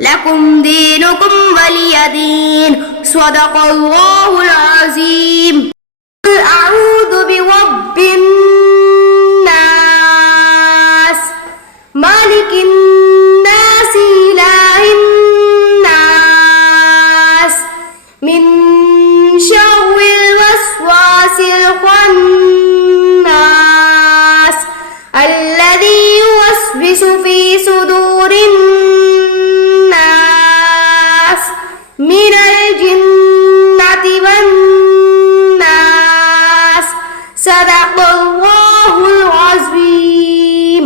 لكم دينكم ولي دين. صدق الله العظيم. قل أعوذ برب الناس مالك الناس إله الناس من شر الوسواس الخناس الذي يوسوس في صدور الناس من الجنة والناس. صدق الله العظيم.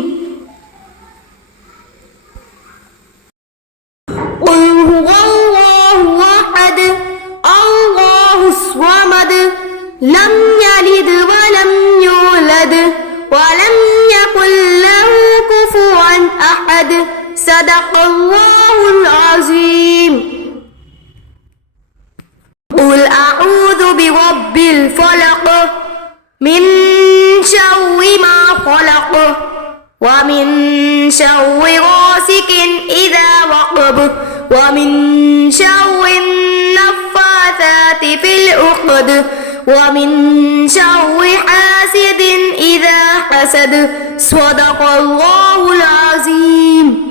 قل هو الله أحد الله الصمد لم يلد ولم يولد ولم يكن له كفوا أحد. صدق الله العظيم. قل أعوذ برب الفلق من شر ما خلق ومن شر غاسق إذا وقب ومن شر النفاثات في العقد ومن شر حاسد إذا حسد. صدق الله العظيم.